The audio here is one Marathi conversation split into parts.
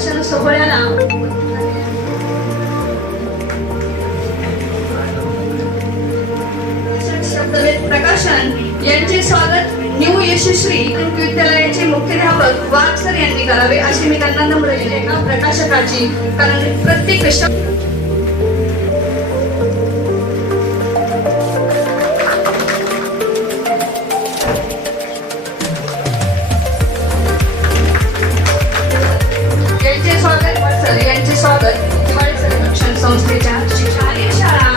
प्रकाशन सोहळ्याला शब्दवेध प्रकाशन यांचे स्वागत न्यू यशस्वी विद्यालयाचे मुख्याध्यापक वाघ सर यांनी करावे अशी मी त्यांना नम्र एका प्रकाशकाची, कारण प्रत्येक संस्थेच्या शालेय शाळा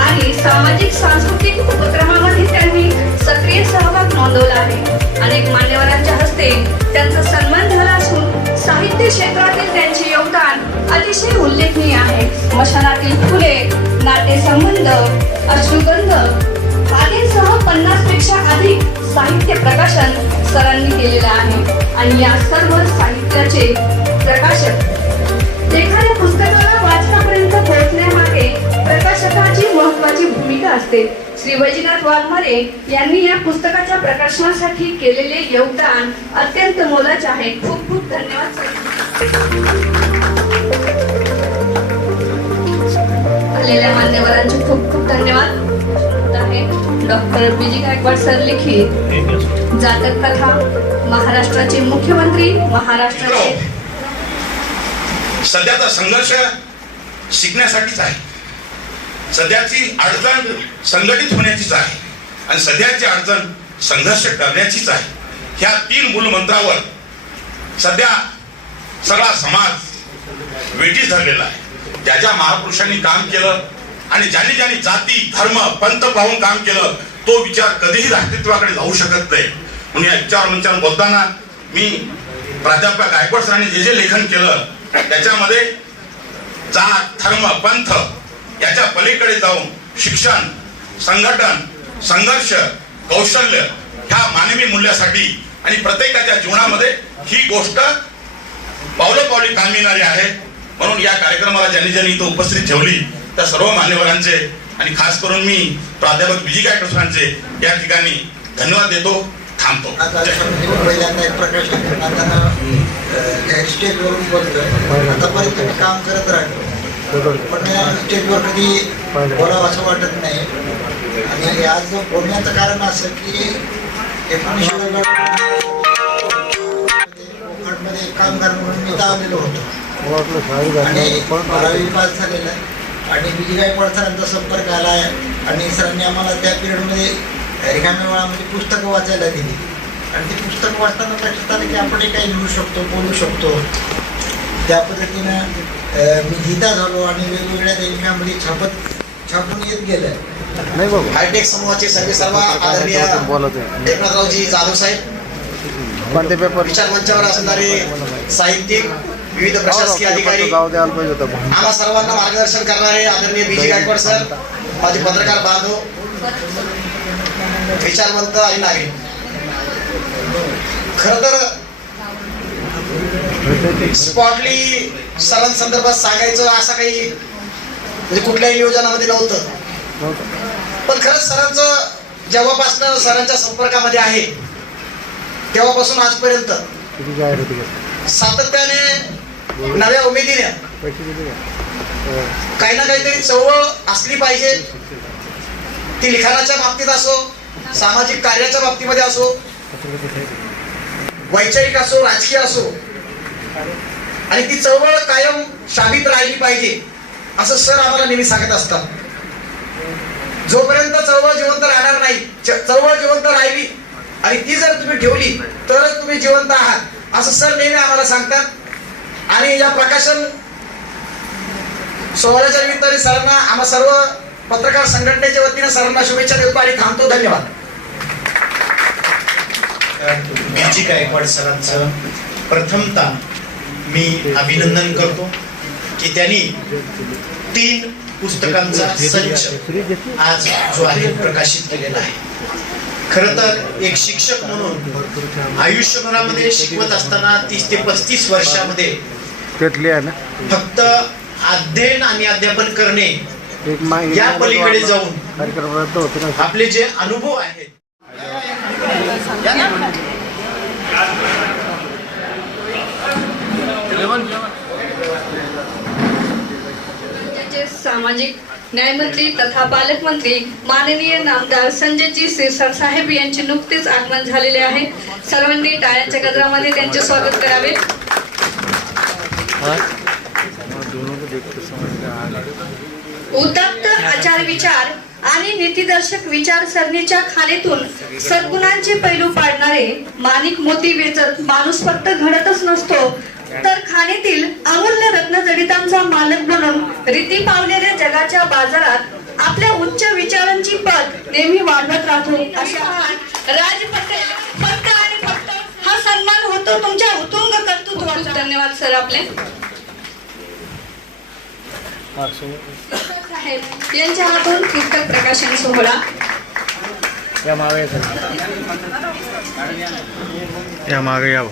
आणि सामाजिक सांस्कृतिक उपक्रमामध्ये त्यांनी सक्रिय सहभाग नोंदवला आहे. अनेक मान्यवरांच्या हस्ते त्यांचा सन्मान झाला असून साहित्य क्षेत्रातील त्यांचे योगदान अतिशय उल्लेखनीय आहे. स्मशानातील फुले, नातेसंबंध, अश्रुगंध आदींसह 50 पेक्षा अधिक साहित्य प्रकाशन सरांनी केलेलं आहे. आणि या सर्व साहित्याचे प्रकाशक एखाद्या पुस्तकाला वाचकापर्यंत पोहोचण्यामागे प्रकाशकाची महत्त्वाची भूमिका असते. श्री वैजनाथ वाघमारे यांनी या पुस्तकाच्या प्रकाशनासाठी केलेले योगदान अत्यंत मोलाचे आहे. खूप खूप धन्यवाद. आलेल्या मान्यवरांचे खूप खूप धन्यवाद. डॉक्टर बीजी गायकवाड सर लिखित जातक कथा, महाराष्ट्राचे मुख्यमंत्री, महाराष्ट्राचे सध्याचा संघर्ष शिकण्यासाठीच आहे. सध्याची अडचण संघटित होण्याचीच आहे आणि सध्याची अडचण संघर्ष करण्याचीच आहे. ह्या 3 मूलमंत्रावर सध्या सगळा समाज वेठीस धरलेला आहे. ज्या ज्या महापुरुषांनी काम केलं आणि ज्यांनी ज्यांनी जाती, धर्म, पंथ पाहून काम केलं, तो विचार कधीही राष्ट्रीयत्वाकडे जाऊ शकत नाही. म्हणून या विचार मंचावर बोलताना मी प्राध्यापक गायकवाड सरांनी जे जे लेखन केलं त्याच्यामध्ये जात, धर्म, पंथ याच्या पलीकडे जाऊन शिक्षण, संघटन, संघर्ष, कौशल्य ह्या मानवी मूल्यासाठी आणि प्रत्येकाच्या जीवनामध्ये ही गोष्ट पावलोपावली कामी येणारी आहे. म्हणून या कार्यक्रमाला ज्यांनी ज्यांनी इथं उपस्थित ठेवली त्या सर्व मान्यवरांचे आणि खास करून मी प्राध्यापक बीजी गायकवाड सरांचे या ठिकाणी धन्यवाद देतो. थांबतो. पहिल्यांदा एक प्रकाशन स्टेजवरून बोलतोय. आतापर्यंत मी काम करत राहिलो, पण स्टेजवर कधी बोलावं असं वाटत नाही. आणि आज बोलण्याचं कारण असं की 1990 कोकणमध्ये कामगार म्हणून मी आलेलो होतो आणि 12वी पास झालेला आहे. आणि बीजी गायकवाड सरांचा संपर्क आला आहे आणि सरांनी आम्हाला त्या पिरियडमध्ये रिकाम्या वेळामध्ये पुस्तकं वाचायला दिली. आणि ती पुस्तकं वाचताना लक्षात आलं की आपण काही लिहू शकतो, बोलू शकतो. त्या पद्धतीनं मी गीता झालो आणि वेगवेगळ्या दैनिकांमध्ये छापून येत गेलं. हायटेक समूहाचे सर्व आदरणीय एकनाथरावजी जाधव साहेब, विचार मंचावर असणारे साहित्यिक, विविध प्रशासकीय अधिकारी, आम्हा सर्वांना मार्गदर्शन करणारे आदरणीय बीजी गायकवाड सर, माझे पत्रकार बांधव, विचारवंत आणि नागरिक. खर तर स्पॉटली सरांसंदर्भात सांगायचं असं काही म्हणजे कुठल्याही नियोजनामध्ये नव्हतं. पण खरंच सरांचं जेव्हापासून सरांच्या संपर्कामध्ये आहे तेव्हापासून आजपर्यंत सातत्याने नव्या उमेदीने काही ना काहीतरी चळवळ असली पाहिजे. ती लिखाणाच्या बाबतीत असो, सामाजिक कार्याच्या बाबतीमध्ये असो, वैचारिक असो, राजकीय असो, आणि ती चळवळ कायम शाबित राहिली पाहिजे असं सर आम्हाला नेहमी सांगत असतात. जोपर्यंत चळवळ जिवंत राहणार नाही, चळवळ जिवंत राहिली आणि ती जर तुम्ही ठेवली तरच तुम्ही जिवंत आहात असं सर नेहमी आम्हाला सांगतात. आणि या प्रकाशन सोहळ्याच्या निमित्ताने सरांना, आम्हा सर्व पत्रकार संघटनेच्या वतीने सरांना शुभेच्छा देतो आणि थांबतो. धन्यवाद. बीजी गायकवाड सरांचं प्रथमतः मी अभिनंदन करतो की त्यांनी 3 पुस्तकांचा संच आज जो आहे प्रकाशित केलेला आहे. खरं तर एक शिक्षक म्हणून आयुष्यभरामध्ये शिकवत असताना 30 ते 35 वर्षामध्ये फक्त अध्ययन आणि अध्यापन करणे या पलीकडे जाऊन आपले जे अनुभव आहेत सामाजिक न्यायमंत्री तथा पालकमंत्री माननीय नामदार संजयजी सिरसाट साहेब यांचे नुकतेच आगमन झालेले आहे. सर्वांनी टाळ्यांच्या गजरामध्ये त्यांचे स्वागत करावे. उदात्त आचार विचार आणि नीतिदर्शक विचारसरणीच्या खाणीतून सद्गुणांचे पैलू पाडणारे माणिक मोती वेचत माणूस फक्त घडतच नसतो, तर खाणीतील अमूल्य रत्नजडितांचा मालक बनून रीती पावलेल्या जगाच्या बाजारात आपल्या उच्च विचारांची पत नेहमी वाढवत राहतो. अशा राज पटेल फक्त आणि फक्त हा सन्मान होतो तुमच्या उत्तुंग कर्तृत्वाचा. धन्यवाद सर आपले. साहेब यांच्या हातून पुस्तक प्रकाशन सोहळा. या मागे यावं.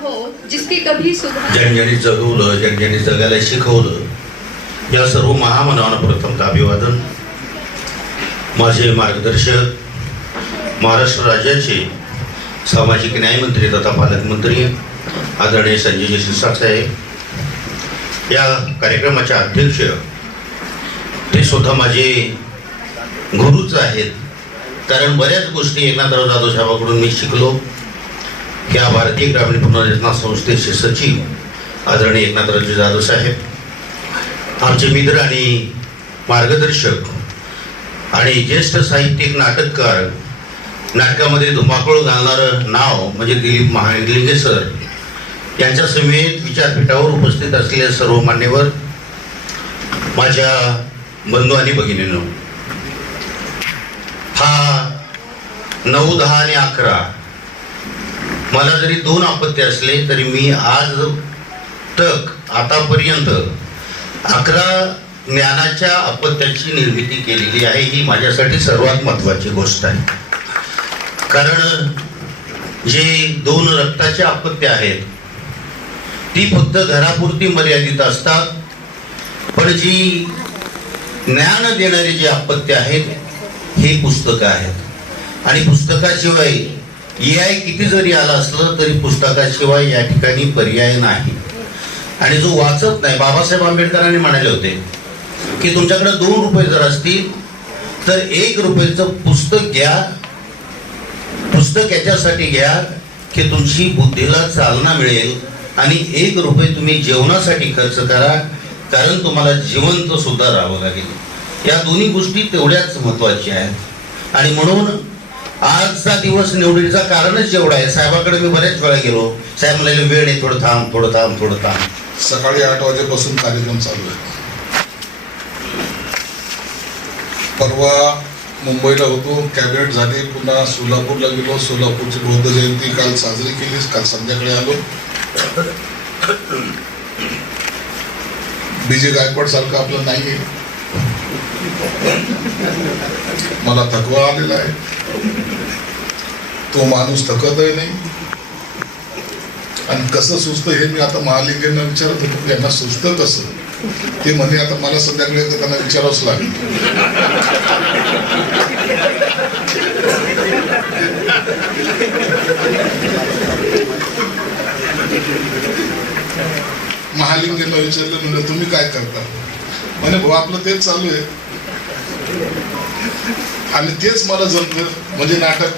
हो जिसकी कभी सुधार. ज्यांनी जगवलं, ज्यांनी जगायला शिकवलं, या सर्व महामानवांना प्रथमतः अभिवादन. माझे मार्गदर्शक महाराष्ट्र राज्याचे सामाजिक न्यायमंत्री तथा पालकमंत्री आदरणीय संजयजी सिरसाट साहेब, या कार्यक्रमाचे अध्यक्ष, ते स्वतः माझे गुरुच आहेत. कारण बऱ्याच गोष्टी एकनाथराव जाधव साहेबांकडून मी शिकलो. या भारतीय ग्रामीण पुनर्रचना संस्थेचे सचिव आदरणीय एकनाथरावजी जाधव साहेब, आमचे मित्र आणि मार्गदर्शक आणि ज्येष्ठ साहित्यिक नाटककार, नाटकामध्ये धुमाकूळ घालणारं नाव म्हणजे दिलीप महालिंगे सर, यांच्या समेत विचारपीठावर उपस्थित असलेले सर्व मान्यवर, माझ्या बंधू आणि भगिनींनो, हा 9, 10 आणि 11 मला जरी 2 अपत्य असले तरी मी आज तक आतापर्यंत 11 ज्ञानाच्या अपत्याची निर्मिती केलेली आहे. ही माझ्यासाठी सर्वात महत्त्वाची गोष्ट आहे. कारण जे 2 रक्ताचे अपत्य आहेत ती फक्त घरापुरती मर्यादित असतात, पण जी ज्ञान देणारे जे अपत्य आहेत हे पुस्तकं आहेत. आणि पुस्तकाशिवाय AI किती जरी आला असलं तरी पुस्तकाशिवाय या ठिकाणी पर्याय नाही. आणि जो वाचत नाही, बाबासाहेब आंबेडकरांनी म्हणाले होते की तुमच्याकडे 2 रुपये जर असतील तर 1 रुपयाचं पुस्तक घ्या. पुस्तक याच्यासाठी घ्या की तुमची बुद्धीला चालना मिळेल, आणि 1 रुपये तुम्ही जेवणासाठी खर्च करा, कारण तुम्हाला जिवंत सुद्धा राहावं लागेल. या दोन्ही गोष्टी तेवढ्याच महत्वाच्या आहेत. आणि म्हणून आजचा दिवस निवडीचा कारणच एवढं आहे. साहेबाकडे मी बऱ्याच वेळा गेलो, साहेब म्हणाले वेळ नाही, थोडं थांब थोडं थांब थोडं थांब. सकाळी 8 वाजेपासून कार्यक्रम चालू आहे. परवा मुंबईला होतो, कॅबिनेट झाली, पुन्हा सोलापूरला गेलो, सोलापूरची बौद्ध जयंती काल साजरी केली, काल संध्याकाळी आलो. BJ गायकवाड सारखं आपलं नाही आहे. मला थकवा आलेला आहे. तो माणूस थकतही नाही. आणि कसं सुचतं हे मी आता महालिंगेंना विचारत होतो, यांना सुचतं कसं, ते म्हणे आता मला संध्याकाळी त्यांना विचारावंच लागेल. महालिंगेंना विचारलं, म्हणजे तुम्ही काय करता, म्हणे भाऊ आपलं तेच चालू आहे. आणि तेच मला जमलं, म्हणजे नाटक.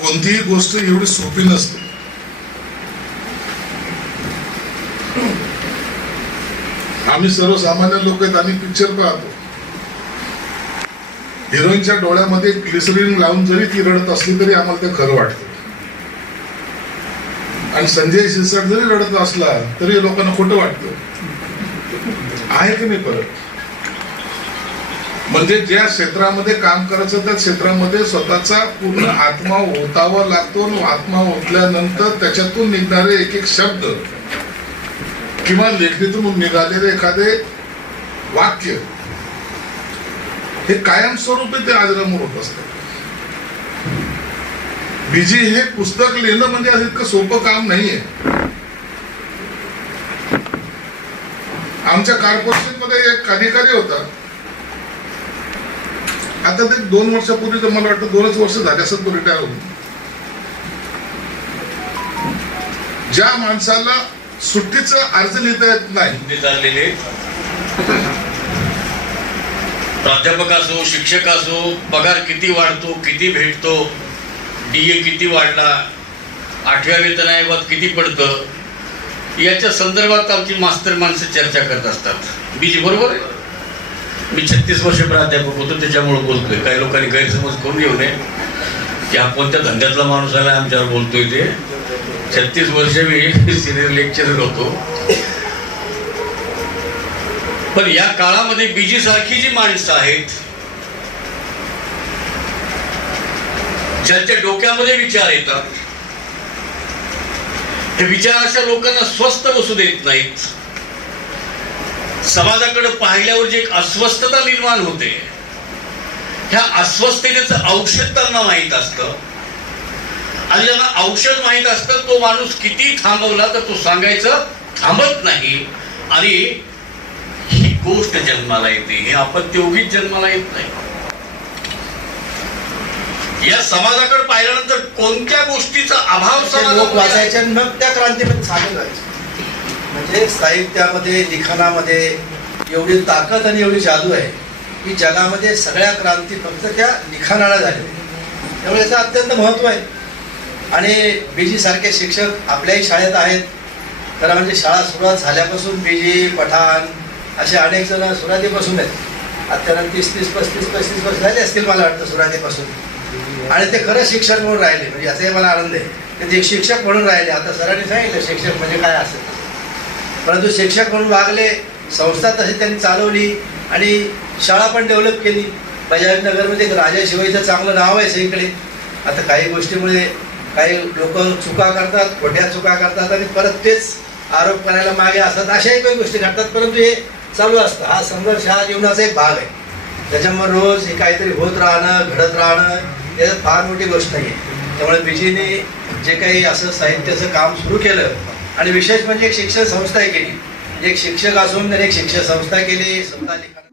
कोणतीही गोष्ट एवढी सोपी नसते. आम्ही सर्वसामान्य लोक आहेत, आम्ही पिक्चर पाहतो. हिरोईनच्या डोळ्यामध्ये ग्लिसरीन लावून जरी ती रडत असली तरी आम्हाला ते खरं वाटतं. आणि संजय सिरसाट जरी रडत असला तरी लोकांना खोटं वाटतं. आहे की नाही परत? म्हणजे ज्या क्षेत्रामध्ये काम करायचं त्या क्षेत्रामध्ये स्वतःचा पूर्ण आत्मा ओतावा लागतो. आत्मा ओतल्यानंतर त्याच्यातून निघणारे एक एक शब्द किंवा लेखणीतून निघालेले एखादे वाक्य हे कायमस्वरूपी ते आजरामूर होत असतात. BJ हे पुस्तक लिहिणं म्हणजे असं इतकं सोपं काम नाहीये. आमच्या कॉर्पोरेशन मध्ये एक अधिकारी होता. आता ते 2 वर्षापूर्वी, तर मला वाटतं 2च वर्ष झाले असं तो रिटायर होऊन. ज्या माणसाला सुट्टीचा अर्ज लिहिता येत नाही, ते चाललेले प्राध्यापक असो, शिक्षक असो, पगार किती वाढतो, किती भेटतो, DA किती वाढला, 8व्या वेतन आयोगात किती पडतं, याच्या संदर्भात आमची मास्तर माणसं चर्चा करत असतात. बीजी बरोबर आहे. मी 36 वर्ष प्राध्यापक होतो, त्याच्यामुळे बोलतोय. काही लोकांनी गैरसमज करून घेऊ नये की हा कोणत्या धंद्यातला माणूस आला आमच्यावर बोलतोय. ते 36 वर्ष मी सिनियर लेक्चरर होतो. पण या काळामध्ये बीजी सारखी जी माणसं आहेत, ज्यांच्या डोक्यामध्ये विचार येतात, हे विचार अशा लोकांना स्वस्थ बसू देत नाहीत. समाजाकडे पाहिल्यावर जी एक अस्वस्थता निर्माण होते, ह्या अस्वस्थतेचं औषध त्यांना माहीत असतं. आणि ज्यांना औषध माहीत असतं, तो माणूस किती थांबवला तर तो सांगायचं थांबत नाही. आणि ही गोष्ट जन्माला येते, हे आपत्ती उगीच जन्माला येत नाही. या समाजाकडे पाहिल्यानंतर कोणत्या गोष्टीचा अभाव लोक समाजात वाचायचे आणि मग त्या क्रांतीमध्ये सामील व्हायचे. म्हणजे साहित्यामध्ये, लिखाणामध्ये एवढी ताकद आणि एवढी जादू आहे की जगामध्ये सगळ्या क्रांती फक्त त्या लिखाणाला झाल्या. त्यामुळे याचं अत्यंत महत्त्व आहे. आणि बीजी सारखे शिक्षक आपल्याही शाळेत आहेत. खरं म्हणजे शाळा सुरुवात झाल्यापासून बीजी, पठाण असे अनेक जण सुरुवातीपासून आहेत. आता 30-35 वर्ष झाले असतील मला वाटतं सुरुवातीपासून. आणि ते खरं शिक्षक म्हणून राहिले. म्हणजे याचाही मला आनंद आहे की ते शिक्षक म्हणून राहिले. आता सरांनी सांगितलं शिक्षक म्हणजे काय असेल, परंतु शिक्षक म्हणून वागले. संस्था तशी त्यांनी चालवली आणि शाळा पण डेव्हलप केली. बजाजनगरमध्ये राजा शिवाईचं चांगलं नाव आहे सगळीकडे. आता काही गोष्टीमुळे काही लोक चुका करतात, खोट्या चुका करतात आणि परत तेच आरोप करायला मागे असतात. अशाही काही गोष्टी घडतात, परंतु हे चालू असतं. हा संघर्ष हा जीवनाचा एक भाग आहे. त्याच्यामुळे रोज हे काहीतरी होत राहणं, घडत राहणं हे फार मोठी गोष्ट नाही आहे. त्यामुळे बीजीने जे काही असं साहित्याचं काम सुरू केलं आणि विशेष म्हणजे एक शिक्षण संस्थाही केली. एक शिक्षक असून त्याने एक शिक्षण संस्था केली. स्वतः लिखाण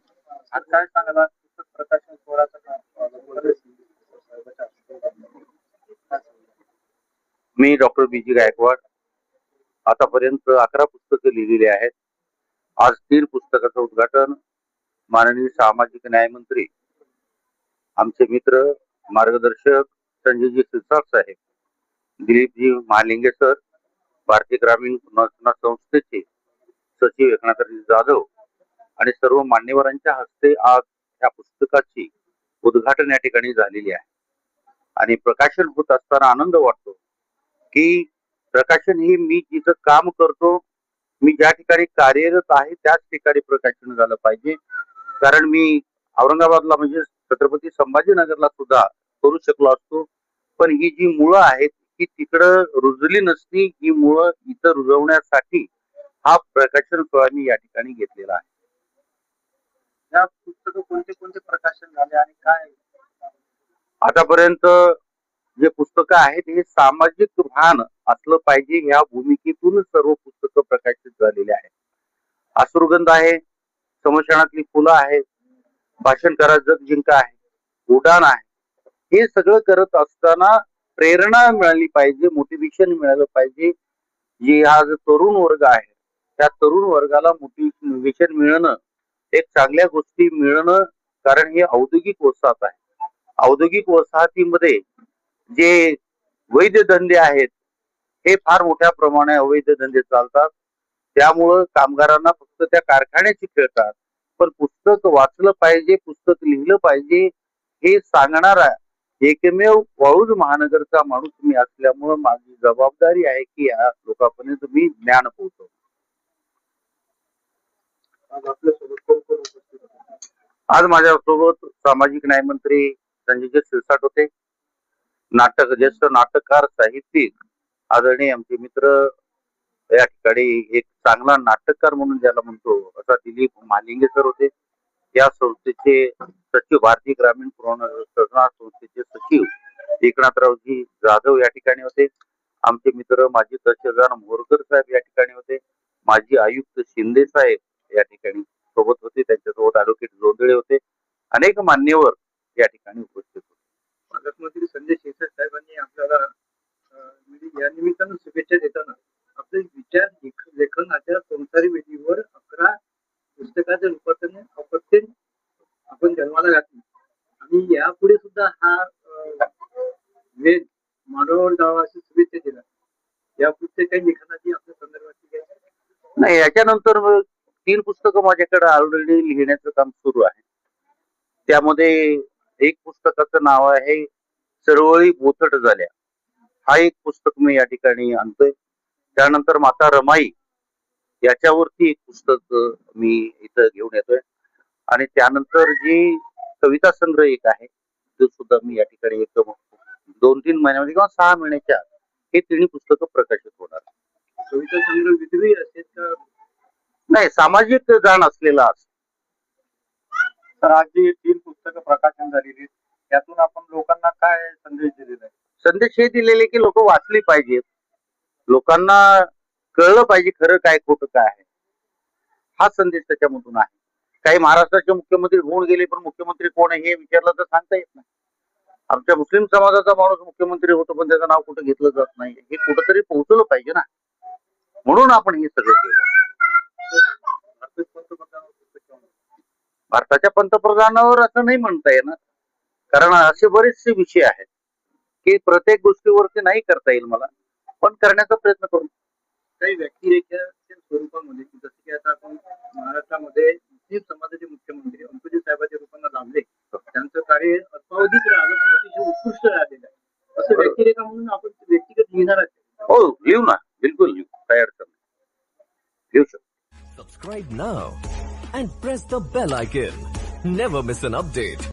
मी डॉक्टर BG गायकवाड. आतापर्यंत 11 पुस्तकं लिहिलेली आहेत. आज 3 पुस्तकाचं उद्घाटन माननीय सामाजिक न्याय मंत्री, आमचे मित्र, मार्गदर्शक संजयजी शिरसाट साहेब, दिलीपजी महालिंगे सर, भारतीय ग्रामीण पुनर्वसन संस्थेचे सचिव एकनाथजी जाधव आणि सर्व मान्यवरांच्या हस्ते आज या पुस्तकाची उद्घाटन या ठिकाणी झालेली आहे. आणि प्रकाशन होत असताना आनंद वाटतो की प्रकाशन ही मी जिथं काम करतो, मी ज्या ठिकाणी कार्यरत आहे त्याच ठिकाणी प्रकाशन झालं पाहिजे. कारण मी औरंगाबादला म्हणजे छत्रपती संभाजीनगरला सुद्धा करू शकलो असतो, पण ही जी मुळं आहेत ही तिकडं रुजली नसती. ही मुळं इथं रुजवण्यासाठी हा प्रकाशन सोहळा मी या ठिकाणी घेतलेला आहे. या पुस्तकं कोणते कोणते प्रकाशन झाले आणि काय आतापर्यंत जे पुस्तकं आहेत हे सामाजिक भान असलं पाहिजे ह्या भूमिकेतून सर्व पुस्तकं प्रकाशित झालेली आहेत. अश्रुगंध आहे, समशानातली फुलं आहेत, भाषण करा जग जिंका आहे, उडान आहे. हे सगळं करत असताना प्रेरणा मिळाली पाहिजे, मोटिवेशन मिळालं पाहिजे. जे हा जो तरुण वर्ग आहे त्या तरुण वर्गाला मोटिवेशन मिळणं, एक चांगल्या गोष्टी मिळणं. कारण हे औद्योगिक वसाहत आहे. औद्योगिक वसाहतीमध्ये जे वैध धंदे आहेत हे फार मोठ्या प्रमाणात अवैध धंदे चालतात. त्यामुळं कामगारांना फक्त त्या कारखान्याची खेळतात. पण पुस्तक वाचलं पाहिजे, पुस्तक लिहिलं पाहिजे हे सांगणारा एकमेव वाळूज महानगरचा माणूस मी असल्यामुळं माझी जबाबदारी आहे की या लोकांपर्यंत मी ज्ञान पोहोचवतो. आज माझ्यासोबत सामाजिक न्याय मंत्री संजयजी शिरसाट होते. ज्येष्ठ नाटककार, साहित्यिक, आदरणीय आमचे मित्र, या ठिकाणी एक चांगला नाटककार म्हणून ज्याला म्हणतो असा दिलीप महालिंगे सर होते. या संस्थेचे सचिव, भारतीय ग्रामीण पुनर्वसन संस्थेचे सचिव एकनाथरावजी जाधव या ठिकाणी होते. आमचे मित्र माजी तहसीलदार मोरकर साहेब या ठिकाणी होते. माजी आयुक्त शिंदे साहेब या ठिकाणी सोबत होते. त्यांच्यासोबत ॲडव्होकेट जोंधळे होते. अनेक मान्यवर या ठिकाणी उपस्थित होते. पालकमंत्री संजय शिरसाट साहेबांनी आपल्याला या निमित्तानं शुभेच्छा देताना आपले विचार लेखनाच्या संसारी विधीवर 11 पुस्तकाच्या रूपाने आपण जन्माला घातली आणि यापुढे सुद्धा हा वेद मानवावर जावा अशी शुभेच्छा दिला. यापुढचे काही लेखनाची आपल्या संदर्भाची काही नाही, याच्यानंतर 3 पुस्तकं माझ्याकडे ऑलरेडी लिहिण्याचं काम सुरू आहे. त्यामध्ये एक पुस्तकाचं नाव आहे चळवळी बोथट झाल्या. हा एक पुस्तक मी या ठिकाणी आणतोय. त्यानंतर माता रमाई याच्यावरती एक पुस्तक मी इथं घेऊन येतोय आणि त्यानंतर जी कविता संग्रह एक आहे तो सुद्धा मी या ठिकाणी एकदम 2-3 महिन्यामध्ये किंवा 6 महिन्याच्या आत हे 3 पुस्तकं प्रकाशित होणार. कविता संग्रह विधवी असेल का? नाही, सामाजिक जाण असलेला असतो. तर आज जी 3 पुस्तकं प्रकाशन झालेली त्यातून आपण लोकांना काय संदेश दिलेला आहे? संदेश हे दिलेले की लोक वाचली पाहिजेत, लोकांना कळलं पाहिजे खरं काय खोटं काय आहे, हा संदेश त्याच्यामधून आहे. काही महाराष्ट्राचे मुख्यमंत्री होऊन गेले पण मुख्यमंत्री कोण आहे हे विचारलं तर सांगता येत नाही. आमच्या मुस्लिम समाजाचा माणूस मुख्यमंत्री होतो पण त्याचं नाव कुठं घेतलं जात नाही, हे कुठंतरी पोहोचलं पाहिजे ना, म्हणून आपण हे सगळं केलं. भारताच्या पंतप्रधानावर असं नाही म्हणता येणार, कारण असे बरेचसे विषय आहेत की प्रत्येक गोष्टीवरती नाही करता येईल मला, पण करण्याचा प्रयत्न करू. काही व्यक्तिरेखाच्या स्वरूपामध्ये जसं की आता आपण महाराष्ट्रामध्ये मुस्लिम समाजाचे मुख्यमंत्री अंकुजी साहेबांच्या रूपाने लाभले, त्यांचं कार्य अल्पावधीत राहिलं पण अतिशय उत्कृष्ट राहिलेलं आहे. असं व्यक्तिरेखा म्हणून आपण व्यक्तिगत लिहिणार आहे. हो, लिहू ना, बिलकुल लिहू, काय अडचण नाही, लिहू शकतो. Subscribe now and press the bell icon. Never miss an update.